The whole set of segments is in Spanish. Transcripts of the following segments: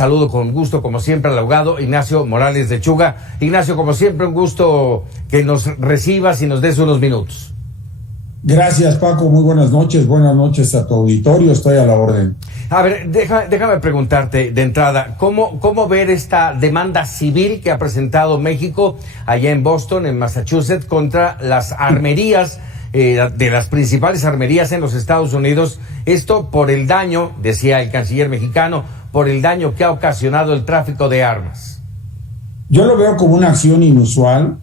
Saludo con gusto, como siempre, al abogado Ignacio Morales de Chuga. Ignacio, como siempre, un gusto que nos recibas y nos des unos minutos. Gracias, Paco. Muy buenas noches a tu auditorio. Estoy a la orden. A ver, déjame preguntarte de entrada, ¿cómo ver esta demanda civil que ha presentado México allá en Boston, en Massachusetts, contra las armerías, de las principales armerías en los Estados Unidos? Esto por el daño, decía el canciller mexicano, por el daño que ha ocasionado el tráfico de armas. Yo lo veo como una acción inusual.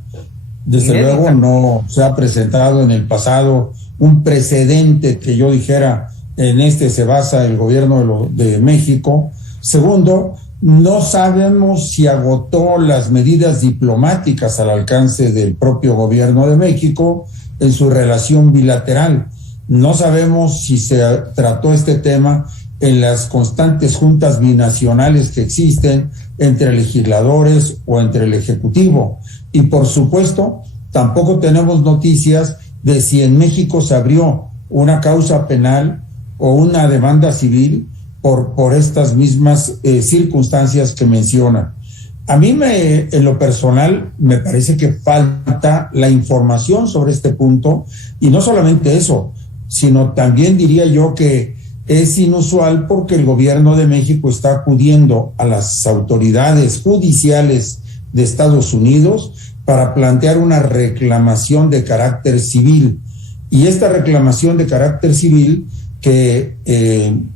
Desde luego no se ha presentado en el pasado un precedente que yo dijera en este se basa el gobierno de México. Segundo, no sabemos si agotó las medidas diplomáticas al alcance del propio gobierno de México en su relación bilateral. No sabemos si se trató este tema en las constantes juntas binacionales que existen entre legisladores o entre el Ejecutivo. Y por supuesto, tampoco tenemos noticias de si en México se abrió una causa penal o una demanda civil por estas mismas circunstancias que menciona. A mí en lo personal me parece que falta la información sobre este punto, y no solamente eso, sino también diría yo que es inusual porque el gobierno de México está acudiendo a las autoridades judiciales de Estados Unidos para plantear una reclamación de carácter civil. Y esta reclamación de carácter civil que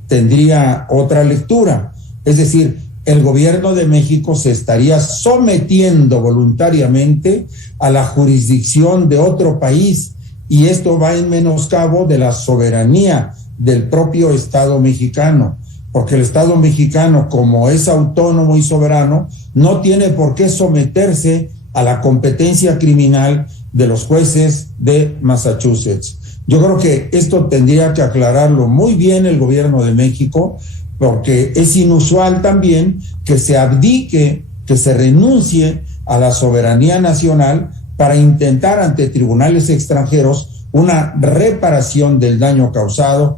tendría otra lectura, es decir, el gobierno de México se estaría sometiendo voluntariamente a la jurisdicción de otro país, y esto va en menoscabo de la soberanía del propio Estado mexicano, porque el Estado mexicano, como es autónomo y soberano, no tiene por qué someterse a la competencia criminal de los jueces de Massachusetts. Yo creo que esto tendría que aclararlo muy bien el gobierno de México, porque es inusual también que se abdique, que se renuncie a la soberanía nacional para intentar ante tribunales extranjeros una reparación del daño causado,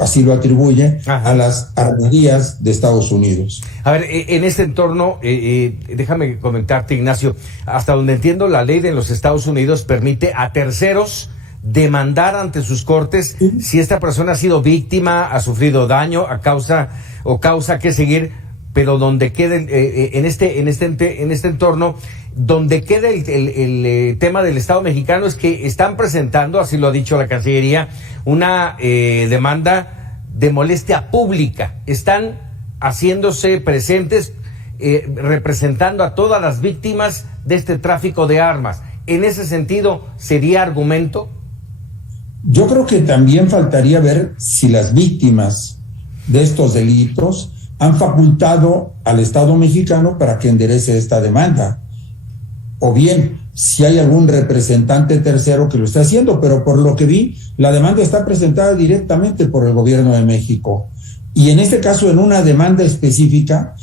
así lo atribuye, a las armerías de Estados Unidos. A ver, en este entorno, déjame comentarte, Ignacio, hasta donde entiendo, la ley de los Estados Unidos permite a terceros demandar ante sus cortes si esta persona ha sido víctima, ha sufrido daño a causa que seguir, pero donde quede en este entorno, donde queda el tema del Estado mexicano es que están presentando, así lo ha dicho la Cancillería, una demanda de molestia pública. Están haciéndose presentes, representando a todas las víctimas de este tráfico de armas. En ese sentido, ¿sería argumento? Yo creo que también faltaría ver si las víctimas de estos delitos han facultado al Estado mexicano para que enderece esta demanda, o bien si hay algún representante tercero que lo está haciendo, pero por lo que vi, la demanda está presentada directamente por el gobierno de México. Y en este caso, en una demanda específica,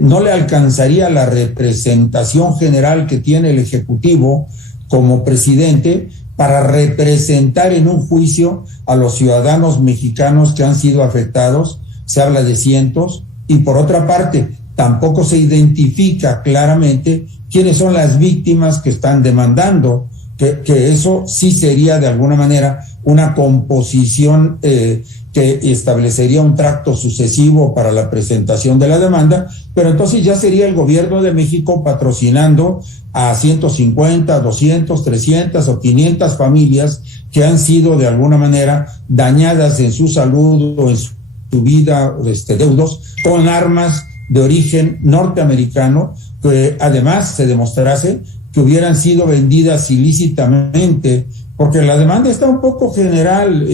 no le alcanzaría la representación general que tiene el Ejecutivo como presidente para representar en un juicio a los ciudadanos mexicanos que han sido afectados. Se habla de cientos, y por otra parte, tampoco se identifica claramente quiénes son las víctimas que están demandando, que eso sí sería de alguna manera una composición que establecería un tracto sucesivo para la presentación de la demanda, pero entonces ya sería el gobierno de México patrocinando a 150, 200, 300 o 500 familias que han sido de alguna manera dañadas en su salud o en su vida, deudos, con armas de origen norteamericano, que además se demostrase que hubieran sido vendidas ilícitamente, porque la demanda está un poco general.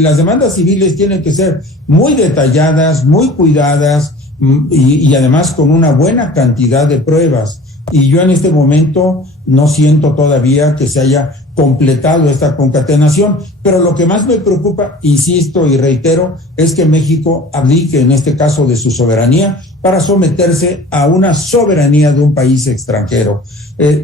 Las demandas civiles tienen que ser muy detalladas, muy cuidadas, y además con una buena cantidad de pruebas. Y yo en este momento no siento todavía que se haya completado esta concatenación, pero lo que más me preocupa, insisto y reitero, es que México abdique en este caso de su soberanía para someterse a una soberanía de un país extranjero.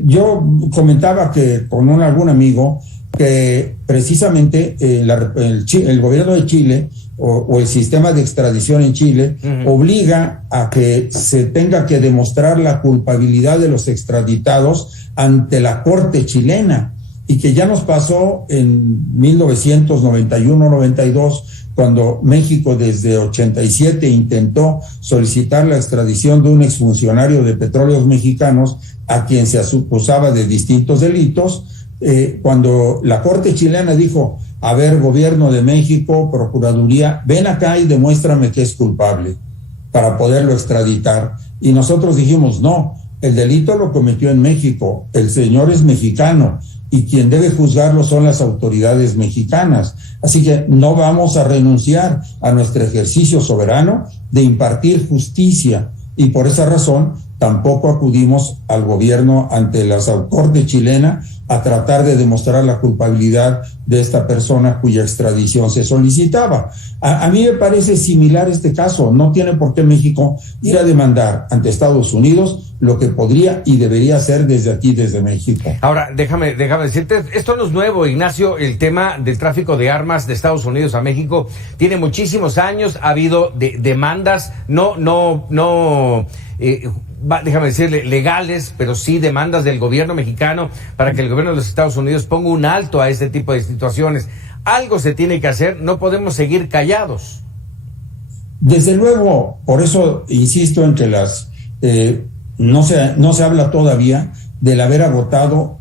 Yo comentaba que con algún amigo que precisamente el gobierno de Chile o el sistema de extradición en Chile obliga a que se tenga que demostrar la culpabilidad de los extraditados ante la Corte chilena, y que ya nos pasó en 1991-92, cuando México desde 87 intentó solicitar la extradición de un exfuncionario de Petróleos Mexicanos a quien se acusaba de distintos delitos, cuando la Corte chilena dijo: a ver, gobierno de México, Procuraduría, ven acá y demuéstrame que es culpable para poderlo extraditar. Y nosotros dijimos: no, el delito lo cometió en México, el señor es mexicano y quien debe juzgarlo son las autoridades mexicanas. Así que no vamos a renunciar a nuestro ejercicio soberano de impartir justicia, y por esa razón tampoco acudimos al gobierno ante la Corte chilena a tratar de demostrar la culpabilidad de esta persona cuya extradición se solicitaba. A mí me parece similar este caso. No tiene por qué México ir a demandar ante Estados Unidos lo que podría y debería hacer desde aquí, desde México. Ahora, déjame decirte, esto no es nuevo, Ignacio. El tema del tráfico de armas de Estados Unidos a México tiene muchísimos años. Ha habido demandas, déjame decirle, legales, pero sí demandas del gobierno mexicano para que el gobierno de los Estados Unidos ponga un alto a este tipo de situaciones. Algo se tiene que hacer, no podemos seguir callados. Desde luego, por eso insisto en que no se habla todavía de haber agotado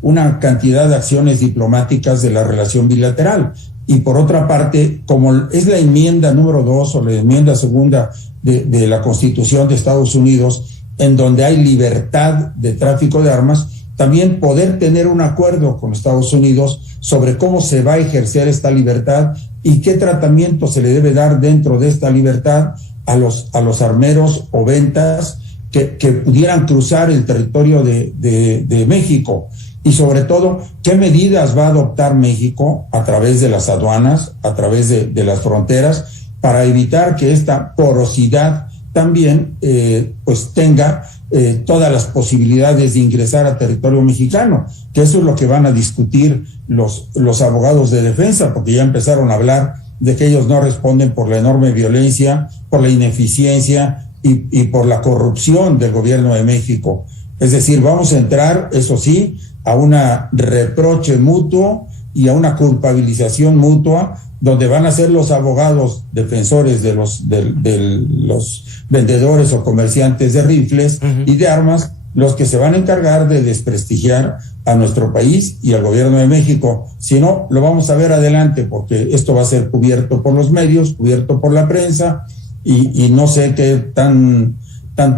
una cantidad de acciones diplomáticas de la relación bilateral. Y por otra parte, como es la enmienda número 2 o la enmienda segunda de la Constitución de Estados Unidos, en donde hay libertad de tráfico de armas, también poder tener un acuerdo con Estados Unidos sobre cómo se va a ejercer esta libertad y qué tratamiento se le debe dar dentro de esta libertad a los armeros o ventas que pudieran cruzar el territorio de México. Y sobre todo, ¿qué medidas va a adoptar México a través de las aduanas, a través de las fronteras, para evitar que esta porosidad también pues tenga todas las posibilidades de ingresar a territorio mexicano? Que eso es lo que van a discutir los abogados de defensa, porque ya empezaron a hablar de que ellos no responden por la enorme violencia, por la ineficiencia y por la corrupción del gobierno de México. Es decir, vamos a entrar, eso sí, a una reproche mutuo y a una culpabilización mutua, donde van a ser los abogados defensores de los vendedores o comerciantes de rifles y de armas los que se van a encargar de desprestigiar a nuestro país y al gobierno de México. Si no, lo vamos a ver adelante, porque esto va a ser cubierto por los medios, cubierto por la prensa, y no sé qué tan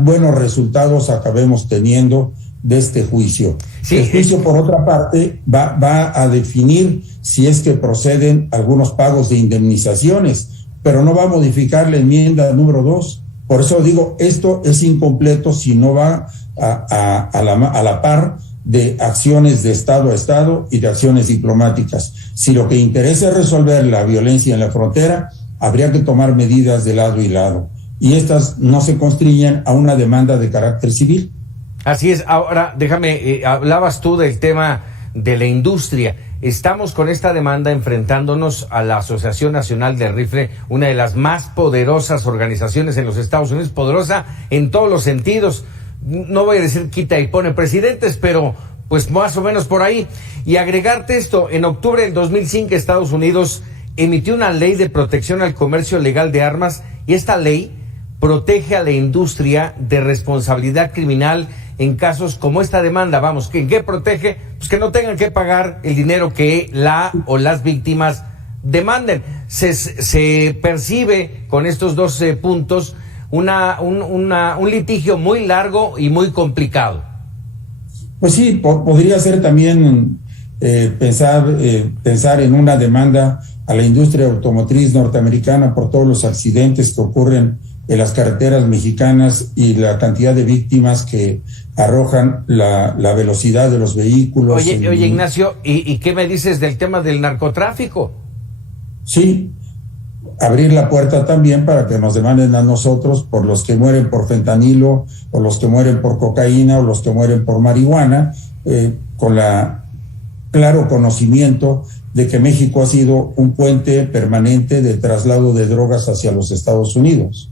buenos resultados acabemos teniendo de este juicio. Sí. El juicio, por otra parte, va a definir si es que proceden algunos pagos de indemnizaciones, pero no va a modificar la enmienda número 2. Por eso digo, esto es incompleto si no va a la par de acciones de Estado a Estado y de acciones diplomáticas. Si lo que interesa es resolver la violencia en la frontera, habría que tomar medidas de lado y lado. Y estas no se constriñen a una demanda de carácter civil. Así es. Ahora, déjame, hablabas tú del tema de la industria. Estamos con esta demanda enfrentándonos a la Asociación Nacional del Rifle, una de las más poderosas organizaciones en los Estados Unidos, poderosa en todos los sentidos. No voy a decir quita y pone presidentes, pero pues más o menos por ahí. Y agregarte esto, en octubre del 2005 Estados Unidos emitió una ley de protección al comercio legal de armas, y esta ley protege a la industria de responsabilidad criminal en casos como esta demanda. Vamos, ¿en qué protege? Pues que no tengan que pagar el dinero que la o las víctimas demanden. Se percibe con estos 12 puntos un litigio muy largo y muy complicado. Pues sí, podría ser también pensar en una demanda a la industria automotriz norteamericana por todos los accidentes que ocurren en las carreteras mexicanas y la cantidad de víctimas que arrojan la velocidad de los vehículos. Oye, Ignacio, ¿y qué me dices del tema del narcotráfico? Sí, abrir la puerta también para que nos demanden a nosotros por los que mueren por fentanilo, o los que mueren por cocaína, o los que mueren por marihuana, con la claro conocimiento de que México ha sido un puente permanente de traslado de drogas hacia los Estados Unidos.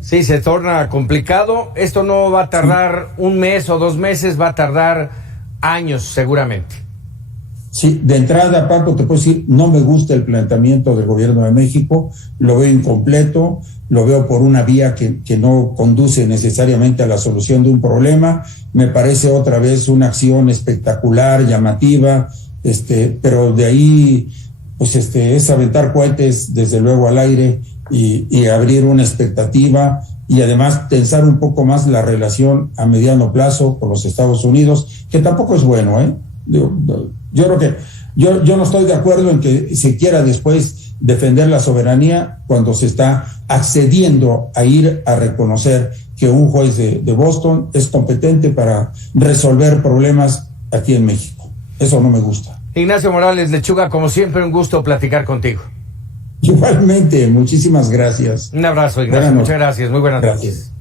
Sí, se torna complicado. Esto no va a tardar un mes o 2 meses, va a tardar años seguramente. Sí, de entrada, Paco, te puedo decir, no me gusta el planteamiento del gobierno de México, lo veo incompleto, lo veo por una vía que no conduce necesariamente a la solución de un problema. Me parece otra vez una acción espectacular, llamativa, pero de ahí, pues es aventar cohetes desde luego al aire y abrir una expectativa y además tensar un poco más la relación a mediano plazo con los Estados Unidos, que tampoco es bueno, ¿eh? Yo creo que yo no estoy de acuerdo en que se quiera después defender la soberanía cuando se está accediendo a ir a reconocer que un juez de Boston es competente para resolver problemas aquí en México. Eso no me gusta. Ignacio Morales Lechuga, como siempre, un gusto platicar contigo. Igualmente, muchísimas gracias. Un abrazo, Ignacio. Muchas gracias. Muy buenas noches.